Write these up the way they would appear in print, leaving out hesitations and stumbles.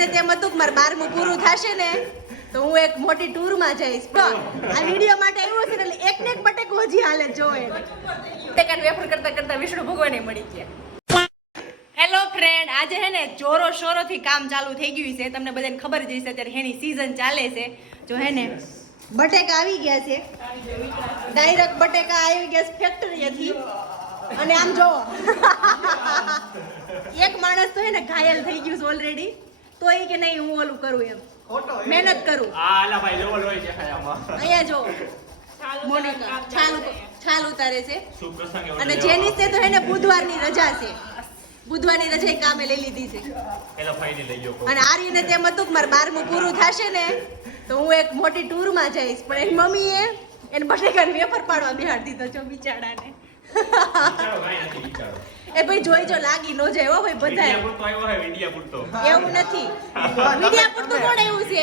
આર્યને તેમ હતું કે મારે 12મું પૂરું થશે ને તો હું એક મોટી ટૂરમાં જઈશ. તો આ વિડીયો માટે આવ્યો છે એટલે એક ને એક બટેકો હજી હાલે જોવે. બટેકાને વેફર કરતા કરતા વિષ્ણુ ભગવાને મળી ગયા. હેલો ફ્રેન્ડ, આજે હે ને જોરો શોરોથી કામ ચાલુ થઈ ગયું છે. તમને બધાને ખબર જ હશે અત્યારે એની સીઝન ચાલે છે. જો હે ને બટેકા આવી ગયા છે, ડાયરેક્ટ બટેકા આવી ગયા છે ફેક્ટરીએથી. અને આમ જો એક માણસ તો હે ને ઘાયલ થઈ ગયું છે ઓલરેડી. તો એ કે નહીં હું ઓલું કરું એમ મહેનત કરું. અહીંયા જો મોનિકા છાલ ઉતારે છે. અને જેની છે તો હે ને બુધવારની રજા છે. બુધવારની રજા કામે લઈ લીધી છે. અને આર્યને તેમ હતું કે મારે 12મું પૂરું થશે ને તો હું એક મોટી ટૂરમાં જઈશ. પણ એની મમ્મીએ એને બટેકાને વેફર પાડવા બેહાડી દીધો છો બિચારાને. એ ભાઈ જોઈ જો લાગી નો જાય હો ભાઈ બધાય. એવું નથી, મીડિયા પૂરતું કોણ એવું છે?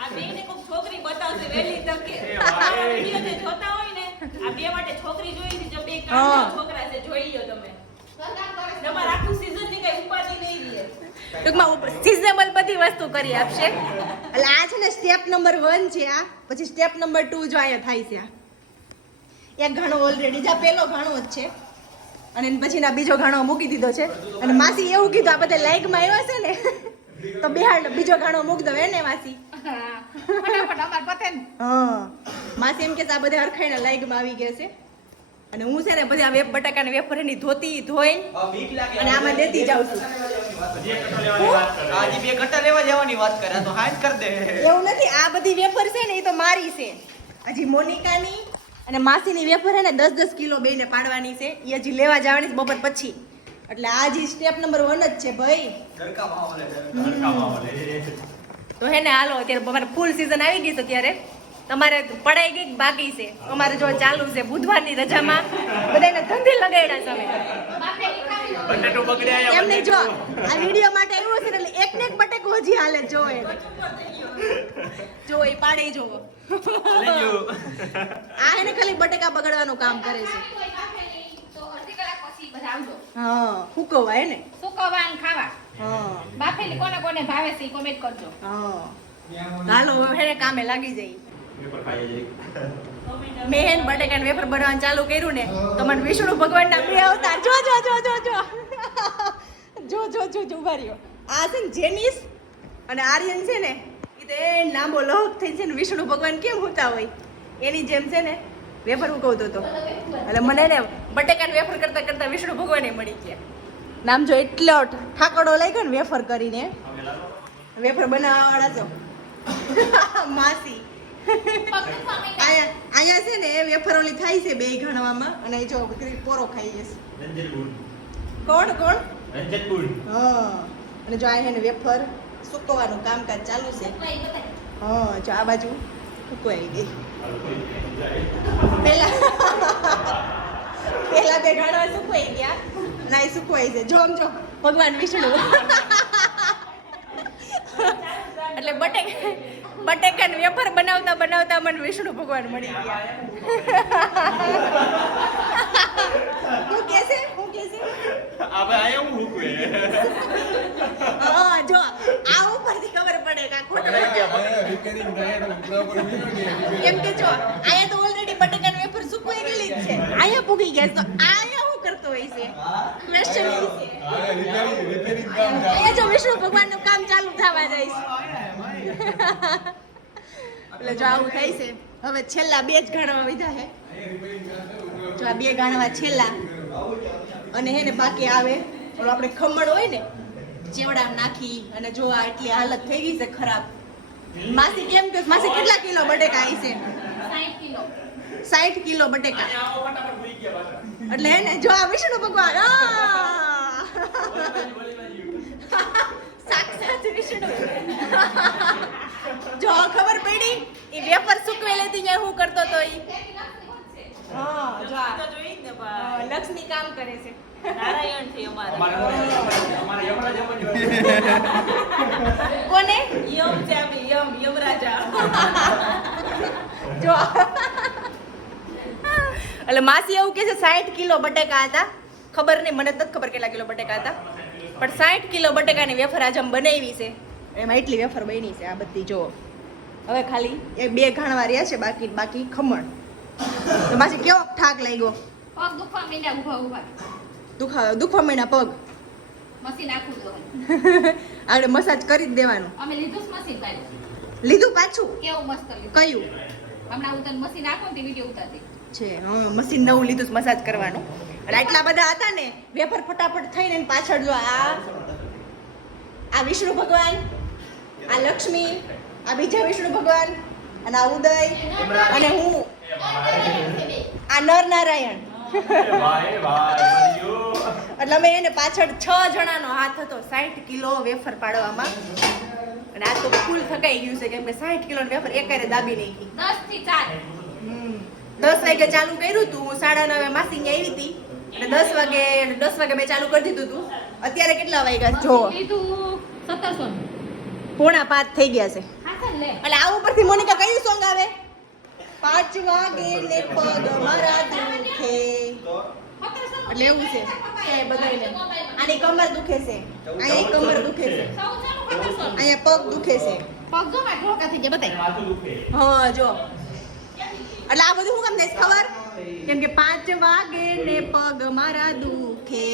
આ બેને કોક છોકરી બતાવશે વેલી તકે. વિડિયો જે જોતા હોય ને આ બે માટે છોકરી જોઈ છે. જો બે કામ છોકરા છે જોઈ લ્યો તમે. તમાર આખું સીઝન ની કઈ ઉપાધિ નહીં રહે. ટૂંકમાં સિઝનેબલ બધી વસ્તુ કરી આપશે. એટલે આ છે ને સ્ટેપ નંબર 1 છે. આ પછી સ્ટેપ નંબર 2 જો અહીંયા થાય છે. એક ઘાણો ઓલરેડી જા પેલો ઘાણો જ છે અને પછી ના બીજો ઘાણો મૂકી દીધો છે. અને માસી એવું કીધું આ બધા લાઈકમાં આવ્યા છે ને તો બિહાર બીજો ઘાણો મૂકી દો ને માસી. માસી એમ કે આ બધા હરખાઈના લાઈકમાં આવી ગયા છે. અને હું છે ને બધી આ બટાકાને વેફર એની ધોતી ધોઈ અને આમાં દેતી જાઉં છું. આજે બે ઘટા લેવા જવાની વાત કરે તો હાઈટ કર દે. એવું નથી, આ બધી વેફર છે ને એ તો મારી છે. હજી મોનિકાની અને માસીની વેફર હે ને 10-10 કિલો બેને પાડવાની છે. એ હજી લેવા જવાની છે બપોર પછી. એટલે આ જે સ્ટેપ નંબર 1 જ છે ભાઈ. તો હે ને હાલો અત્યારે અમારે ફૂલ સીઝન આવી ગઈ છે. અત્યારે તમારે પડાઈ ગઈ બાકી છે, અમારે જો ચાલુ છે. બુધવારની રજામાં બધાને ધંધે લગાડ્યા છે. એમ નહીં, જો આ વિડીયો માટે આવ્યો છે એટલે એક ને એક બટેકો હજી હાલે જોવે. જો એ પાડે જોવો. આ એને ખાલી બટેકા બગાડવાનું કામ કરે છે. હા હુકવા હે ને સુકવાન ખાવા. હા બાફેલી કોને કોને ભાવે છે કોમેન્ટ કરજો. હા હાલો હે ને કામે લાગી જઈ. મેં હે ને બટેકાને વેફર બનાવવાનું ચાલુ કર્યું ને તો મને વિષ્ણુ ભગવાનના બે અવતાર જો જો જો જો જો જો જો જો જો ઉભા રહ્યો. આ છે ને જેનિસ અને આર્યન છે ને એ તો એ લાંબો લોક થઈ છે ને વિષ્ણુ ભગવાન કેમ હોતા હોય એની જેમ છે ને વેફર ઉકવતો હતો. એટલે મને ને બટેકાને વેફર કરતા કરતા વિષ્ણુ ભગવાને મળી ગયા. નામ જો એટલો ઠાકડો લઈ ગયો ને વેફર કરીને. વેફર બનાવવાવાળા છો માસી. અહીંયા છે ને વેફર ઓલી થાય છે બે ગણવામાં અને જો પોરો ખાઈએ છે. કોણ કોણ? હા. અને જો આ વેફર સુકવવાનું કામકાજ ચાલુ છે. હા જો આ બાજુ સુકવાઈ ગઈ. પેલા બે ઘણા સુકવાઈ ગયા ના સુકવાઈ છે. જો આમ જો ભગવાન વિષ્ણુ. એટલે બટેકાને વેફર બનાવતા બનાવતા મને વિષ્ણુ ભગવાન મળી ગયા. હું કેસે હા જો આ ઉપરથી ખબર પડે કે ખોટું. એમ કે જો આયા તો ઓલરેડી બટેકાને વેફર સુકવાઈ ગયેલી જ છે. આયા પૂગી ગયા તો આયા શું કરતો હોય છે ક્વેશ્ચન એ છે. આયા જો વિષ્ણુ ભગવાનનું કામ ચાલુ થવા જાય છે. એટલે જો આવું થાય છે. હવે છેલ્લા 2 જ ગાણવા વિધા છે. જો આ 2 ગાણવા છેલ્લા અને હે ને બાકી આવે ઓલો આપણે ખમણ હોય ને ચેવડા નાખી અને જો આ એટલી હાલત થઈ ગઈ છે ખરાબ. માસી કેમ કે માસી કેટલા કિલો બટેકા આવી છે? 60 કિલો બટેકા. એટલે હે ને જો આ વિષ્ણુ ભગવાન સાક્ષાત વિષ્ણુ. જો ખબર પડી એ વેફર સુકવે લેતી ને હું કરતો તો ઈ. હા જો આ જોઈ ને લક્ષ્મી કામ કરે છે. નારાયણ થી અમારે કોને યમ છે આપણી યમરાજા. જો એટલે માસી એવું કે છે 60 કિલો બટેકા હતા. ખબર નહીં, મને નથી ખબર કેટલા કિલો બટેકા હતા. પણ 60 કિલો બટેકાની વેફર આજે અમે બનાવી છે એમાં એટલી વેફર બની છે આ બધી જો હવે ખાલી એ 2 ઘાણવા રહ્યા છે બાકી ખમણ તો માસી કેવો થાક લાગ્યો પગ દુખવા માંડ્યા ઊભા દુખવા માંડ્યા પગ મશીન આખું દો આપણે મસાજ કરી જ દેવાનું અમે લીધું જ મશીન પાછું લીધું પાછું કેવું મસ્ત લીધું કયું હમણાં હું તને મશીન આખું ને વિડીયો ઉતારતી છે મશીન નવું લીધું છે મસાજ કરવાનું અને આટલા બધા હતા ને વેફર ફટાફટ થઈને એની પાછળ જો આ વિષ્ણુ ભગવાન આ લક્ષ્મી આ બીજા વિષ્ણુ ભગવાન અને આ ઉદય અને હું આ નર નારાયણ એટલે અમે એને પાછળ 6 જણાનો હાથ હતો 60 કિલો વેફર પાડવામાં અને આ તો ફૂલ થકાઈ ગયું છે કેમ કે 60 કિલો વેફર એકારે દાબી નાખી 10 થી 4 10 વાગે ચાલુ કર્યું હતું હું 9:30 માસી આવી હતી અને 10 વાગે મેં ચાલુ કરી દીધું હતું અત્યારે કેટલા વાગ્યા જો લીધું 1700 4:45 થઈ ગયા છે હાસન લે એટલે આ ઉપરથી મોનિકા કયું સોંગ આવે 5 વાગે ને પગ મારા દુખે એટલે એવું છે એ બધાને આની કમર દુખે છે અહીંયા કમર દુખે છે અહીંયા પગ દુખે છે પગ જો માં ઢોકા થઈ ગયા બતાય હા જો એટલે આ બધું હું કેમ થાય ખબર કેમ કે 5 વાગે ને પગ મારા દુખે